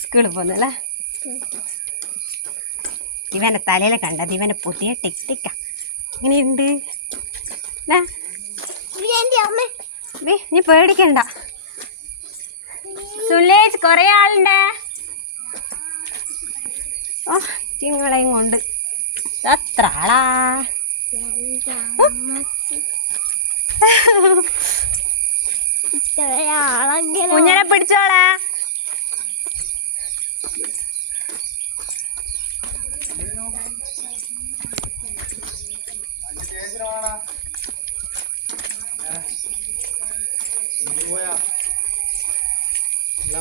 സ്കൂളിൽ പോകുന്നല്ല ഇവനെ തലയിൽ കണ്ടത് ഇവനെ പുതിയ ടിക് ടിക്കാ ഇങ്ങനെയുണ്ട് നീ പേടിക്കണ്ട. സുലേജ് കുറേ ആളുണ്ട്. ഓ ചിങ്ങളെയും കൊണ്ട്. എത്ര ആളാ? കുഞ്ഞിനെ പിടിച്ചോളാ.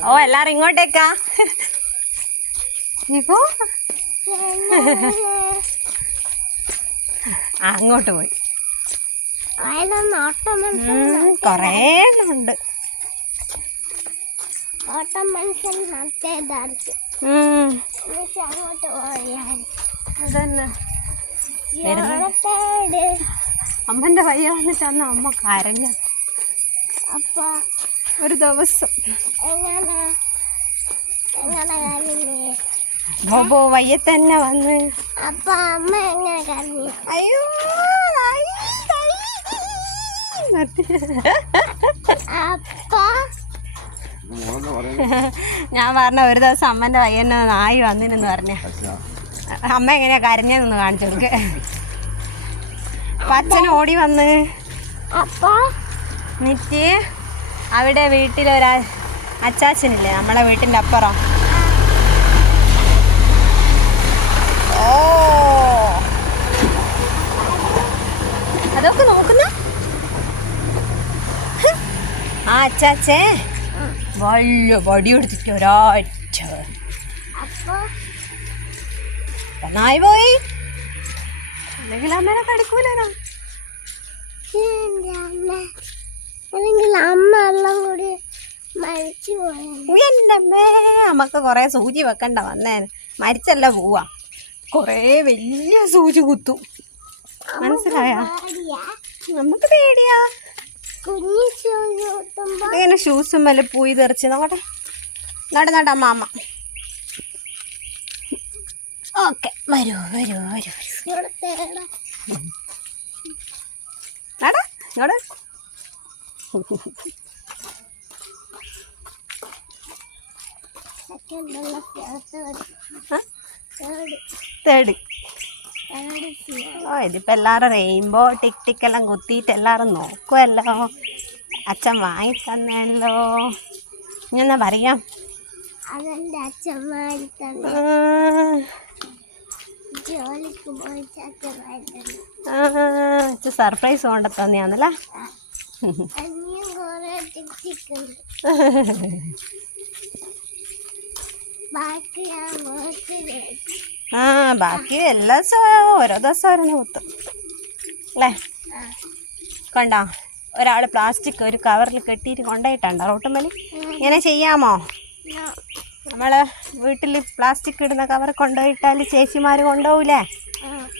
ഓ എല്ലാരും ഇങ്ങോട്ടേക്കാ. ഇപ്പോ അങ്ങോട്ട് പോയി. കുറേ ഉണ്ട്. ഓട്ടം നടത്തിയതായിരിക്കും. അങ്ങോട്ട് പോയാൽ അതന്നെ. ഓണത്തേട് അമ്മന്റെ വയ്യാന്ന് ചെന്ന അമ്മ കരഞ്ഞ. അപ്പൊ ഒരു ദിവസം. ബോബോ വയ്യ തന്നെ വന്ന്. അപ്പൊ അമ്മ എങ്ങനെ കരഞ്ഞു? അയ്യോ! ഞാൻ പറഞ്ഞ ഒരു ദിവസം അമ്മന്റെ വയ്യന്നെ നായി വന്നിനെന്ന് പറഞ്ഞ. അമ്മ എങ്ങനെയാ കരഞ്ഞതെന്ന് കാണിച്ചു കൊടുക്ക. അപ്പൊ അച്ഛൻ ഓടി വന്ന്. നിറ്റ് എന്നിട്ട് അവിടെ വീട്ടിലൊരാ അച്ചാച്ചനില്ലേ നമ്മളെ വീട്ടിന്റെ അപ്പുറം. ഓ. അതൊക്കെ നോക്കുന്ന? ആ അച്ചാച്ചേ. വലിയ വടിയെടുത്തിട്ട് ഒരാഴ്ച. അപ്പൊ? നന്നായി പോയി. അല്ലെങ്കിൽ അമ്മേനെ കടിക്കൂലോ എന്റെ അമ്മ? അല്ലെങ്കിൽ അമ്മ എല്ലാം കൂടി മരിച്ചു പോയ എന്റെ അമ്മേ നമുക്ക് കുറേ സൂചി വെക്കണ്ട വന്നേ. മരിച്ചല്ല പോവാ. കുറേ വലിയ സൂചി കുത്തു. മനസ്സിലായ? നമുക്ക് പേടിയാ. കുഞ്ഞു ഇങ്ങനെ ഷൂസും വല്ല പൂയി തെറിച്ച് നോക്കട്ടെ. നട നട മാമ. ഓക്കെ വരൂ വരൂ വരൂ നട നട. എല്ലാരും തേടി. ഓ ഇതിപ്പോ എല്ലാവരും റെയിൻബോ ടിക് ടിക് എല്ലാം കുത്തിയിട്ട് എല്ലാരും നോക്കുമല്ലോ അച്ഛൻ വാങ്ങി തന്നല്ലോ ഇനി എന്നാ പറയാം? അതെന്റെ അച്ഛന്മാരി തന്നെ ഉം. ജോലിക്ക് പോയിട്ട് അച്ഛന്മാരി തന്നെ അച്ഛൻ സർപ്രൈസ് കൊണ്ട തന്നെയാണല്ലേ ആ ബാക്കി എല്ലാ ദിവസവും ഓരോ ദിവസം ഓരോന്ന് കുത്തും. അല്ലേ? കണ്ടോ? ഒരാൾ പ്ലാസ്റ്റിക് ഒരു കവറിൽ കെട്ടിയിട്ട് കൊണ്ടുപോയിട്ടുണ്ടോ. റോട്ടുമ്മലി ഇങ്ങനെ ചെയ്യാമോ? നമ്മൾ വീട്ടിൽ പ്ലാസ്റ്റിക് ഇടുന്ന കവർ കൊണ്ടുപോയിട്ടാൽ ചേച്ചിമാർ കൊണ്ടുപോകൂലേ?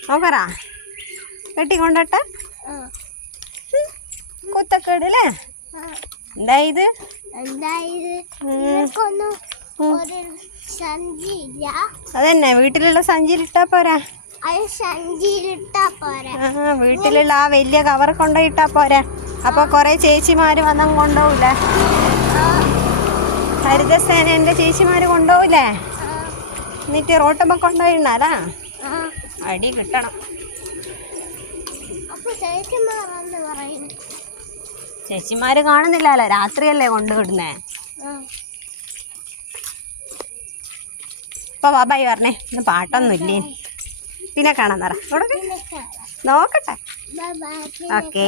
നോക്കറാ. കെട്ടി കൊണ്ടോട്ടെ കുത്തൊക്കെ ഇടല്ലേ എന്താ ഇത്? എന്തായത് അതന്നെ വീട്ടിലുള്ള സഞ്ചിയിലിട്ടാ പോരാ. വീട്ടിലുള്ള ആ വലിയ കവർ കൊണ്ടുപോയിട്ടാ പോരാ. അപ്പൊ കൊറേ ചേച്ചിമാര് വന്നം കൊണ്ടുപോകൂലേ ഹരിതസേനന്റെ ചേച്ചിമാര് കൊണ്ടുപോകൂലേ എന്നിട്ട് റോട്ടുമ്പോ കൊണ്ടുപോയിണ്ടാലാ ആ അടി കിട്ടണം. ചേച്ചിമാർ ചേച്ചിമാര് കാണുന്നില്ലല്ലോ രാത്രിയല്ലേ കൊണ്ടുവിടുന്നേ? ആ. ഇപ്പൊ ബാബായി പറഞ്ഞേ ഇന്ന് പാട്ടൊന്നും ഇല്ലേ പിന്നെ കാണാൻ തറ നോക്കട്ടെ. ഓക്കേ.